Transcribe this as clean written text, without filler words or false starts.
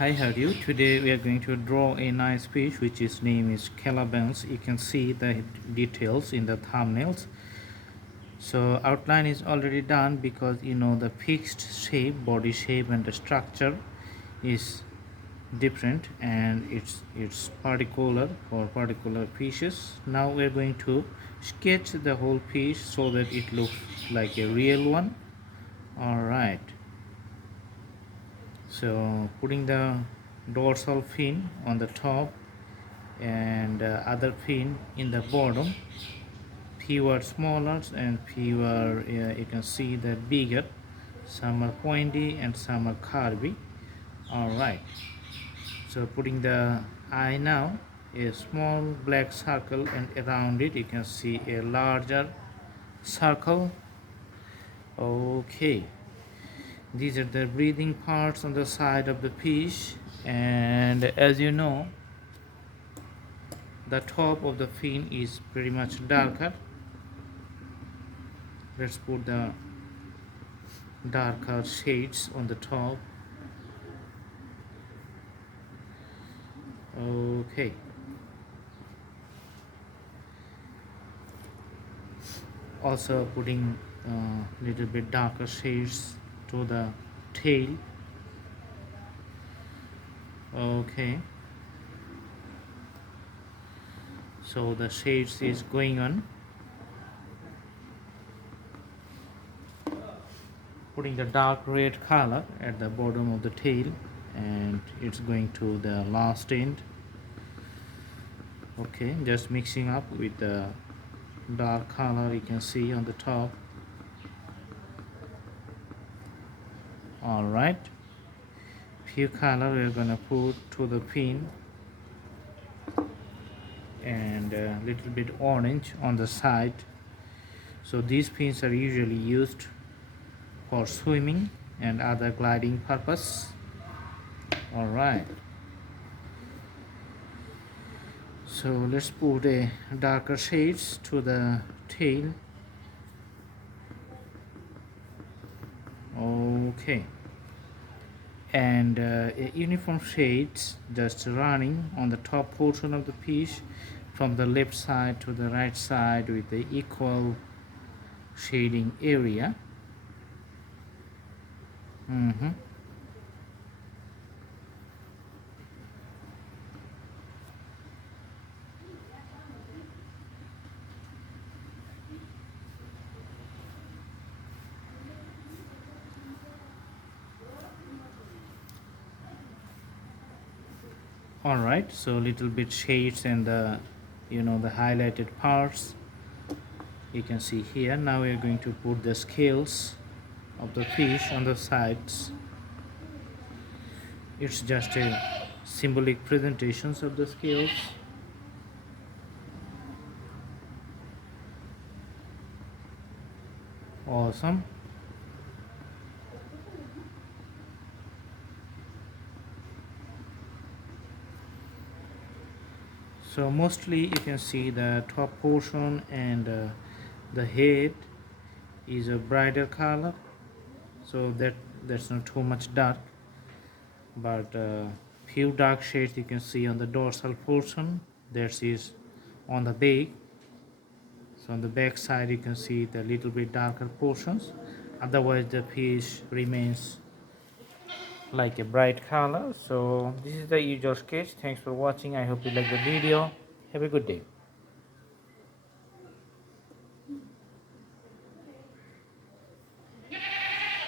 Hi, how are you? Today we are going to draw a nice fish which is name is kalabans. You can see the details in the thumbnails. So outline is already done because the fixed shape, body shape and the structure is different and it's particular for particular fishes. Now we are going to sketch the whole fish so that it looks like a real one. Alright. So putting the dorsal fin on the top and other fin in the bottom, few are smaller and few are you can see that bigger, some are pointy and some are curvy. All right, so putting the eye now, a small black circle and around it you can see a larger circle. Okay, these are the breathing parts on the side of the fish, and as you know, the top of the fin is pretty much darker. Let's put the darker shades on the top. Okay, also putting a little bit darker shades to the tail. Okay, so the shades is going on. Putting the dark red color at the bottom of the tail, and it's going to the last end. Okay, just mixing up with the dark color you can see on the top. All right, few color we're gonna put to the fin and a little bit orange on the side. So these fins are usually used for swimming and other gliding purpose. All right, so let's put a darker shades to the tail. Okay, and a uniform shades just running on the top portion of the fish from the left side to the right side with the equal shading area. All right, so little bit shades and the the highlighted parts you can see here. Now we are going to put the scales of the fish on the sides. It's just a symbolic presentations of the scales. Awesome. So mostly you can see the top portion and the head is a brighter color, so that's not too much dark, but few dark shades you can see on the dorsal portion. That is on the back. So on the back side you can see the little bit darker portions. Otherwise the fish remains like a bright color. So this is the usual sketch. Thanks for watching. I hope you like the video. Have a good day.